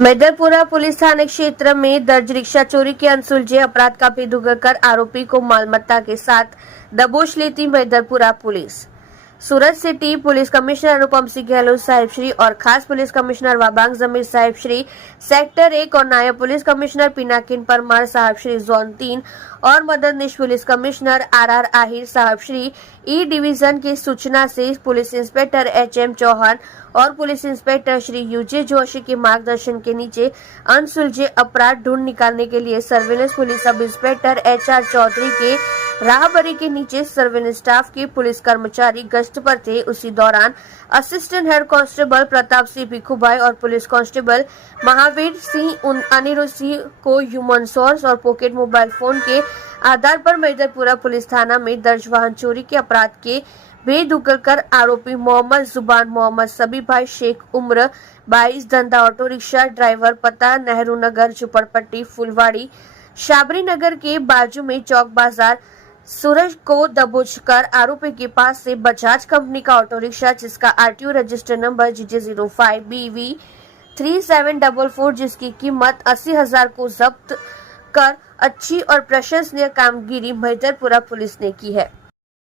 मैदरपुरा police थाने क्षेत्र में दर्ज रिक्शा चोरी के अनसुलझे अपराध का भेद उगलकर आरोपी को मालमत्ता के साथ दबोच लेती मैदरपुरा पुलिस। सूरत city police commissioner Anupam Singh Gehlot Sahib Shri और खास पुलिस कमिश्नर वाबांग जमीर साहिब श्री सेक्टर 1 और नायब police commissioner Pinakin Parmar Sahib Shri zone 3 और मददनीश पुलिस कमिश्नर आर आहिर साहब श्री ई डिवीजन की सूचना से पुलिस इंस्पेक्टर HM चौहान और पुलिस इंस्पेक्टर श्री यूजे जोशी के मार्गदर्शन के नीचे अनसुलझे अपराध ढूंढ निकालने के लिए surveillance police sub inspector HR Chaudhary के राहबरी के नीचे सर्विलेंस स्टाफ के पुलिस कर्मचारी गश्त पर थे। उसी दौरान assistant head constable Pratap Singh Bhikhubhai और पुलिस कांस्टेबल महावीर सिंह अनिरुद्ध सिंह को ह्यूमन सोर्स और पॉकेट मोबाइल फोन के आधार पर मैदरपुरा पुलिस थाना में दर्ज वाहन चोरी के अपराध के भेद उगलकर आरोपी मोहम्मद जुबान मोहम्मद सबी भाई शेख उम्र 22 धंधा ऑटो रिक्शा ड्राइवर पता नेहरू नगर झुपड़पट्टी फुलवाड़ी शाबरी नगर के बाजू में चौक बाजार सूरज को दबोचकर आरोपी के पास से बजाज कंपनी का ऑटो रिक्शा जिसका RTO रजिस्टर नंबर GJ05BV 3744 जिसकी कीमत 80,000 को जब्त कर अच्छी और प्रशंसनीय कामगिरी मैदरपुरा पुलिस ने की है।